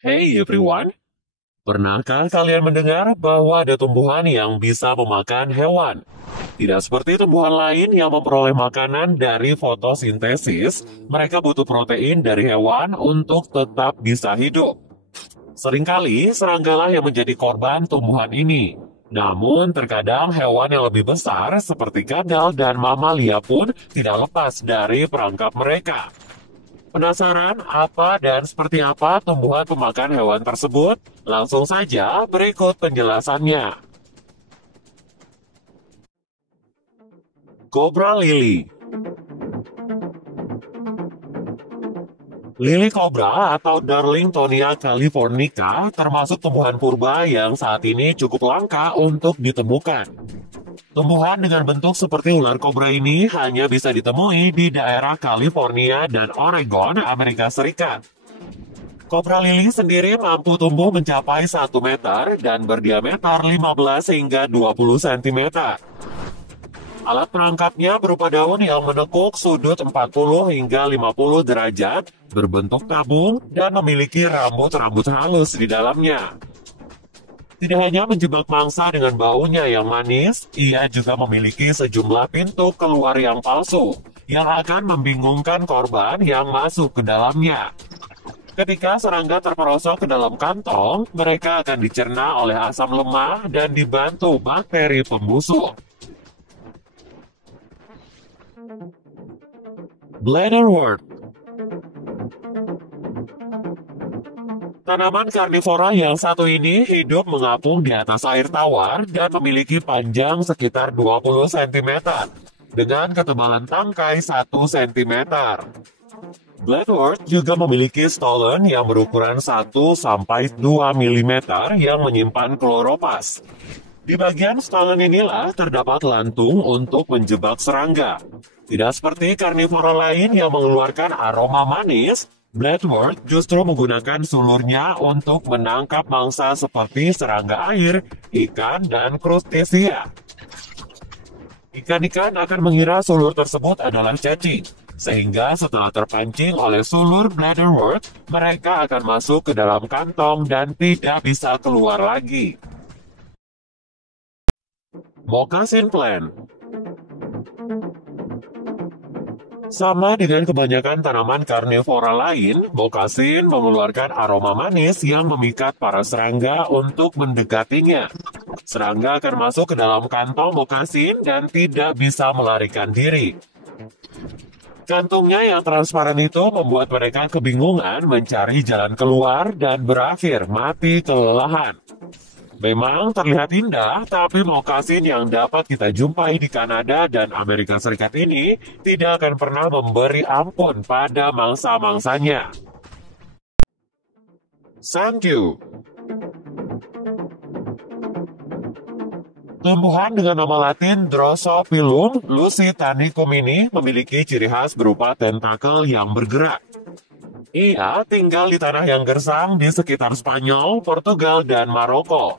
Hey everyone, pernahkah kalian mendengar bahwa ada tumbuhan yang bisa memakan hewan? Tidak seperti tumbuhan lain yang memperoleh makanan dari fotosintesis, mereka butuh protein dari hewan untuk tetap bisa hidup. Seringkali seranggalah yang menjadi korban tumbuhan ini. Namun terkadang hewan yang lebih besar seperti kadal dan mamalia pun tidak lepas dari perangkap mereka. Penasaran apa dan seperti apa tumbuhan pemakan hewan tersebut? Langsung saja berikut penjelasannya. Cobra lily. Lili kobra atau Darlingtonia californica termasuk tumbuhan purba yang saat ini cukup langka untuk ditemukan. Tumbuhan dengan bentuk seperti ular kobra ini hanya bisa ditemui di daerah California dan Oregon, Amerika Serikat. Kobra lili sendiri mampu tumbuh mencapai 1 meter dan berdiameter 15 hingga 20 cm. Alat penangkapnya berupa daun yang menekuk sudut 40 hingga 50 derajat, berbentuk tabung, dan memiliki rambut-rambut halus di dalamnya. Tidak hanya menjebak mangsa dengan baunya yang manis, ia juga memiliki sejumlah pintu keluar yang palsu, yang akan membingungkan korban yang masuk ke dalamnya. Ketika serangga terperosok ke dalam kantong, mereka akan dicerna oleh asam lemah dan dibantu bakteri pembusuk. Bladderwort. Tanaman karnivora yang satu ini hidup mengapung di atas air tawar dan memiliki panjang sekitar 20 cm dengan ketebalan tangkai 1 cm. Bladderwort juga memiliki stolon yang berukuran 1-2 mm yang menyimpan kloropas. Di bagian stolon inilah terdapat lantung untuk menjebak serangga. Tidak seperti karnivora lain yang mengeluarkan aroma manis, Bladderwort justru menggunakan sulurnya untuk menangkap mangsa seperti serangga air, ikan, dan krustacea. Ikan-ikan akan mengira sulur tersebut adalah cacing, sehingga setelah terpancing oleh sulur Bladderwort, mereka akan masuk ke dalam kantong dan tidak bisa keluar lagi. Moccasin plant. Sama dengan kebanyakan tanaman karnivora lain, moccasin mengeluarkan aroma manis yang memikat para serangga untuk mendekatinya. Serangga akan masuk ke dalam kantong moccasin dan tidak bisa melarikan diri. Kantungnya yang transparan itu membuat mereka kebingungan mencari jalan keluar dan berakhir mati kelelahan. Memang terlihat indah, tapi moccasin yang dapat kita jumpai di Kanada dan Amerika Serikat ini tidak akan pernah memberi ampun pada mangsa-mangsanya. Sanddew. Tumbuhan dengan nama latin Drosophilum lusitanicum ini memiliki ciri khas berupa tentakel yang bergerak. Ia tinggal di tanah yang gersang di sekitar Spanyol, Portugal, dan Maroko.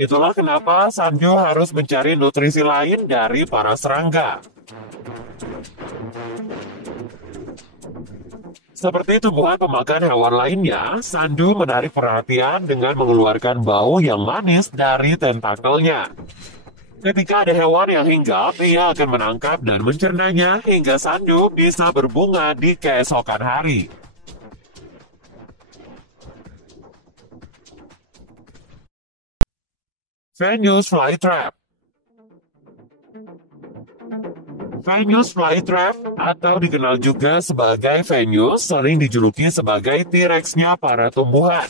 Itulah kenapa Sanddew harus mencari nutrisi lain dari para serangga. Seperti tumbuhan pemakan hewan lainnya, Sanddew menarik perhatian dengan mengeluarkan bau yang manis dari tentakelnya. Ketika ada hewan yang hinggap, ia akan menangkap dan mencernanya hingga Sanddew bisa berbunga di keesokan hari. Venus flytrap. Venus flytrap atau dikenal juga sebagai Venus sering dijuluki sebagai T-Rex-nya para tumbuhan.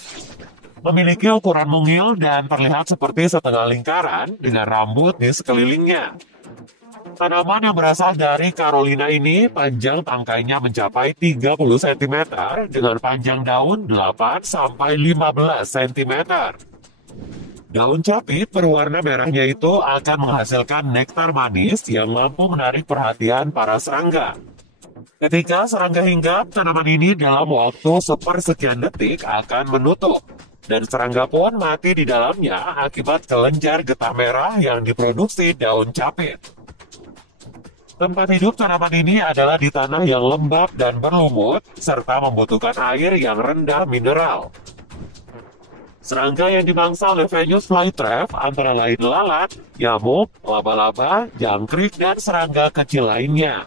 Memiliki ukuran mungil dan terlihat seperti setengah lingkaran dengan rambut di sekelilingnya. Tanaman yang berasal dari Carolina ini panjang tangkainya mencapai 30 cm dengan panjang daun 8-15 cm. Daun capit berwarna merahnya itu akan menghasilkan nektar manis yang mampu menarik perhatian para serangga. Ketika serangga hinggap, tanaman ini dalam waktu sepersekian detik akan menutup, dan serangga pun mati di dalamnya akibat kelenjar getah merah yang diproduksi daun capit. Tempat hidup tanaman ini adalah di tanah yang lembab dan berlumut, serta membutuhkan air yang rendah mineral. Serangga yang dimangsa oleh Venus flytrap antara lain lalat, nyamuk, laba-laba, jangkrik, dan serangga kecil lainnya.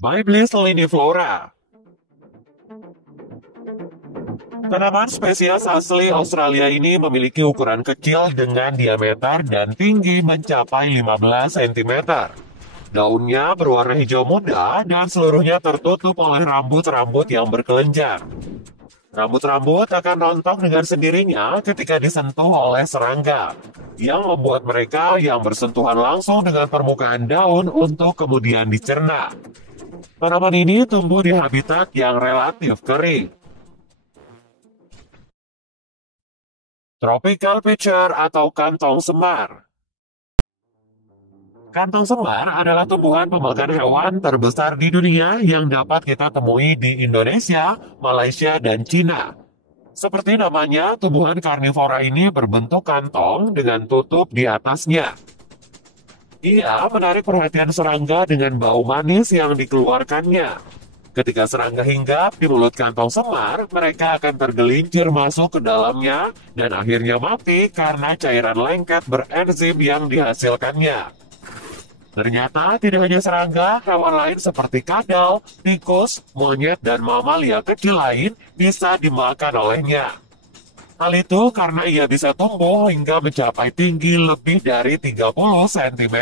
Byblis liniflora. Tanaman spesies asli Australia ini memiliki ukuran kecil dengan diameter dan tinggi mencapai 15 cm. Daunnya berwarna hijau muda dan seluruhnya tertutup oleh rambut-rambut yang berkelenjar. Rambut-rambut akan rontok dengan sendirinya ketika disentuh oleh serangga, yang membuat mereka yang bersentuhan langsung dengan permukaan daun untuk kemudian dicerna. Tanaman ini tumbuh di habitat yang relatif kering. Tropical pitcher atau kantong semar. Kantong semar adalah tumbuhan pemakan hewan terbesar di dunia yang dapat kita temui di Indonesia, Malaysia, dan Cina. Seperti namanya, tumbuhan karnivora ini berbentuk kantong dengan tutup di atasnya. Ia menarik perhatian serangga dengan bau manis yang dikeluarkannya. Ketika serangga hinggap di mulut kantong semar, mereka akan tergelincir masuk ke dalamnya dan akhirnya mati karena cairan lengket berenzim yang dihasilkannya. Ternyata tidak hanya serangga, hewan lain seperti kadal, tikus, monyet, dan mamalia kecil lain bisa dimakan olehnya. Hal itu karena ia bisa tumbuh hingga mencapai tinggi lebih dari 30 cm.